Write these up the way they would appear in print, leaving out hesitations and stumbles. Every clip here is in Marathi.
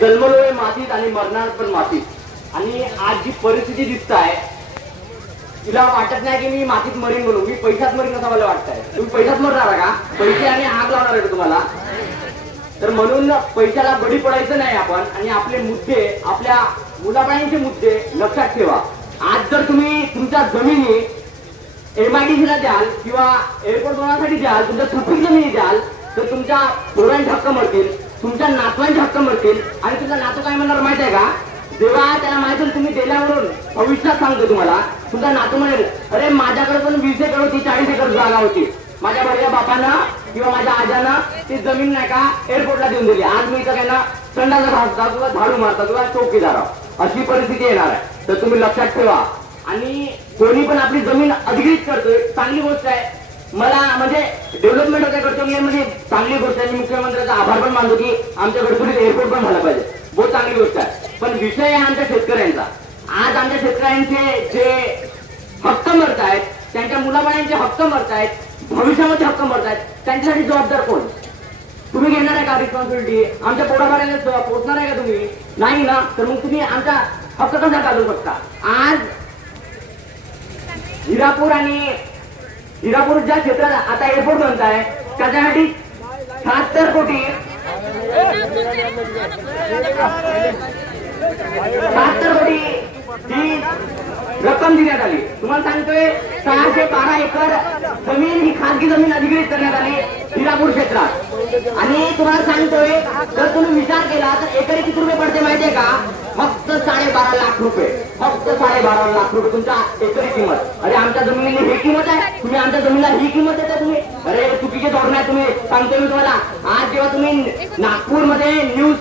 जन्मलोय मातीत आणि मरणार पण मातीत. आणि आज जी परिस्थिती दिसत आहे तिला वाटत नाही की मी मातीत मरीन म्हणून, मी पैशात मरीन असं मला वाटतंय. तुम्ही पैशात मरणार का? पैसे आणि आग लावणार आहे तुम्हाला. तर म्हणून पैशाला बळी पडायचं नाही आपण, आणि आपले मुद्दे, आपल्या मुलाबाळांचे मुद्दे लक्षात ठेवा. आज जर तुम्ही तुमच्या जमिनी MIDC ला द्याल किंवा एअरपोर्ट बनवण्यासाठी द्याल, तुमच्या सफीक जमिनी द्याल, तर तुमच्या पोरांचे हक्क मरतील, तुमच्या नातवांचे हक्क मरतील. आणि तुमचा नातू काय म्हणणार माहित आहे का? जेव्हा त्याला माहिती तुम्ही दिल्यावरून भविष्यात सांगतो तुम्हाला, तुमचा नातू म्हणेल अरे माझ्याकडे पण 20 एकर होती, 40 एकर जागा होती, माझ्या भरल्या बापानं किंवा माझ्या आजानं ती जमीन नाही का एअरपोर्टला देऊन दिली. आज मी इथं काय ना संडाचा घासता किंवा झाडू मारता किंवा चौकीदार, अशी परिस्थिती येणार आहे. तर तुम्ही लक्षात ठेवा. आणि कोणी पण आपली जमीन अधिकृत करतोय, चांगली गोष्ट आहे. मला म्हणजे डेव्हलपमेंट होते करतो मी, म्हणजे चांगली गोष्ट आहे. मी मुख्यमंत्र्यांचा आभार पण मानतो की आमच्या गडचिरोलीत एअरपोर्ट पण झाला पाहिजे, बहुत चांगली गोष्ट आहे. पण विषय आहे आमच्या शेतकऱ्यांचा. आज आमच्या शेतकऱ्यांचे जे हक्क मरत आहेत, त्यांच्या मुलाबाळांचे हक्क मरत आहेत, भविष्यामध्ये हक्क मरत आहेत, त्यांच्यासाठी जबाबदार कोण? तुम्ही घेणार आहे का रिस्पॉन्सिबिलिटी? आमच्या पोटापर्यंत पोहोचणार आहे का तुम्ही? नाही ना. तर मग तुम्ही आमचा हक्क कसा काढू शकता? आज हिरापूर ज्या क्षेत्रात आता एअरपोर्ट बनत आहे त्याच्यासाठी 76 कोटी 76 कोटी ही रक्कम देण्यात आली. तुम्हाला सांगतोय 612 एकर जमीन ही खासगी जमीन अधिकृत करण्यात आली हिरापूर क्षेत्रात. आणि तुम्हाला सांगतोय जर तुम्ही विचार केला तर एकरी किती रुपये पडते माहितीये का? फक्त 12.5 लाख रुपये. फक्त 12.5 लाख रुपये तुमच्या एकरी किंमत. अरे आमच्या जमिनीला ही किंमत आहे, तुम्ही आमच्या जमिनीला ही किंमत देता तुम्ही? अरे चुकीचे धोरण आहे. तुम्ही सांगतोय मी तुम्हाला, आज जेव्हा तुम्ही नागपूरमध्ये न्यू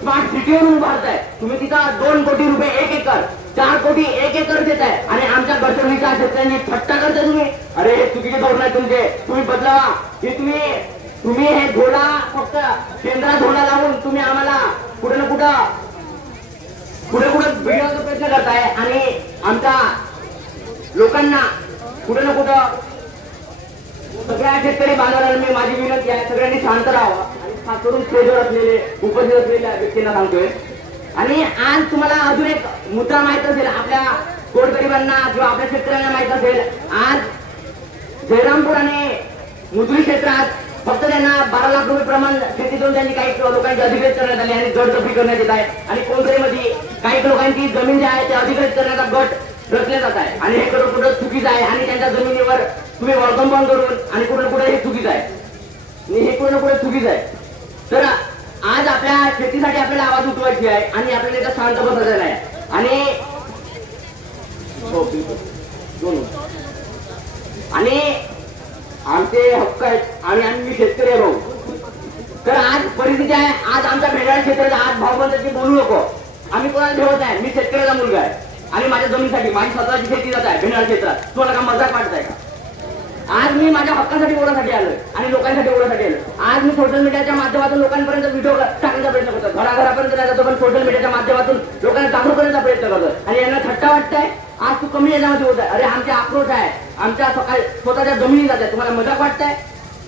स्मार्ट सिटीवरून उभारताय, तुम्ही तिथं 2 कोटी रुपये 1 एकर, 4 कोटी 1 एकर देत आहे, आणि आमच्या गडचिरोलीच्या शेतकऱ्यांनी थट्टा करताय तुम्ही. अरे हे चुकीचे धोरण आहे तुमचे, तुम्ही बदलावा. हे तुम्ही हे धोडा फक्त केंद्रात धोडा लावून तुम्ही आम्हाला कुठे ना कुठे भिडवण्याचा प्रयत्न करताय, आणि आमच्या लोकांना कुठे ना कुठं. सगळ्या शेतकरी बांधवांना मी माझी विनंती आहे, सगळ्यांनी शांत राहावं. आणि खास करून स्टेजवर असलेले उपस्थित असलेल्या व्यक्तींना सांगतोय. आणि आज तुम्हाला अजून एक मुद्दा माहित असेल, आपल्या गोरगरिबांना किंवा आपल्या शेतकऱ्यांना माहित असेल, आज जयरामपूर आणि मुजरी क्षेत्रात फक्त त्यांना 12 लाख रुपये प्रमाण शेतीतून त्यांची काही लोकांची अधिकृत करण्यात आली आणि जडजबरी करण्यात येत आहे. आणि कोणतरीमध्ये काही लोकांची जमीन जी आहे ते अधिकृत करण्याचा गट रचले जात आहे, आणि हे कुठं चुकीचं आहे. आणि त्यांच्या जमिनीवर तुम्ही वर्गंपन करून आणि कुठे कुठे हे चुकीचं आहे, आणि हे कुठे कुठे चुकीचं आहे. तर आज आपल्या शेतीसाठी आपल्याला आवाज उठवायची आहे, आणि आपल्याला इथं शांत बसायचं आहे. आणि आमचे हक्क आहेत, आणि आम्ही शेतकरी आहे भाऊ. तर आज परिस्थिती आहे, आज आमच्या भेंडाळ क्षेत्रात आज भावबंदाची बोलू नको. आम्ही कोणाला ठेवत नाही. मी शेतकऱ्याचा मुलगा आहे, आणि माझ्या जमिनीसाठी माझी स्वतःची शेती जात आहे भेंडाळ क्षेत्रात. तुम्हाला का मजाक वाटत का? आज मी माझ्या हक्कासाठी बोलण्यासाठी आलोय, आणि लोकांसाठी बोलण्यासाठी आलोय. आज मी सोशल मीडियाच्या माध्यमातून लोकांपर्यंत व्हिडिओ टाकण्याचा प्रयत्न करतो, घराघरापर्यंत जातो, पण सोशल मीडियाच्या माध्यमातून लोकांना जागरूक करण्याचा प्रयत्न करतो. आणि यांना थट्टा वाटतंय, आज तू कमी याच्यामध्ये होत आहे. अरे आमचे आक्रोश आहे, आमच्या स्वतःच्या जमिनी जात आहे, तुम्हाला मजाक वाटतंय?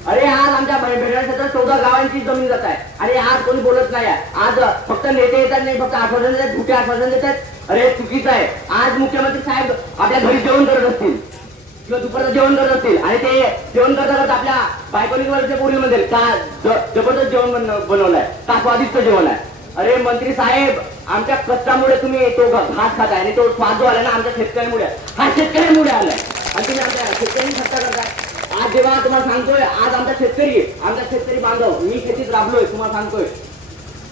अरे आज आमच्या भेंडाळ क्षेत्रात 14 गावांची जमीन जात आहे, आणि आज कोणी बोलत नाही. आज फक्त नेते येतात, नाही फक्त आश्वासन देतात, झुटे आश्वासन देतात. अरे चुकीचं आहे. आज मुख्यमंत्री साहेब आपल्या घरी जेवण करत असतील किंवा दुपारचं जेवण करत असतील, आणि ते जेवण करत आपल्या बायकोलीवरच्या पोरी म्हणतील का जबरदस्त जेवण बनवलंय, का स्वादिष्ट जेवण आहे. अरे मंत्री साहेब, आमच्या कष्टामुळे तुम्ही तो घास खाताय, आणि तो स्वाद जो आला ना आमच्या शेतकऱ्यांमुळे, हा शेतकऱ्यांमुळे आलाय, आणि तुम्ही आमच्या शेतकऱ्यांनी थट्टा करताय. आज जेव्हा तुम्हाला सांगतोय, आज आमचा शेतकरी बांधव, मी शेतीत राबलोय, तुम्हाला सांगतोय,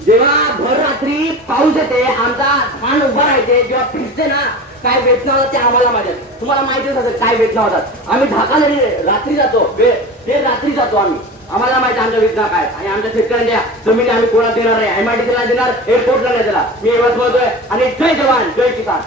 जेव्हा भर रात्री पाऊस येते, आमचा धान उभा राहते, जेव्हा फिरते ना, काय वेदना होतात ते आम्हाला माहिती. तुम्हाला माहितीच असेल काय वेदना होतात. आम्ही ढाकाला रात्री जातो, ते रात्री जातो आम्ही, आम्हाला माहिती आमच्या वेदना काय. आणि आमच्या शेतकऱ्यांच्या जमिनी आम्ही कोणाला देणार आहे? MIDC ला देणार, एअरपोर्टला नाही देणार. मी एवढंच बोलतोय. आणि जय जवान जय किसान.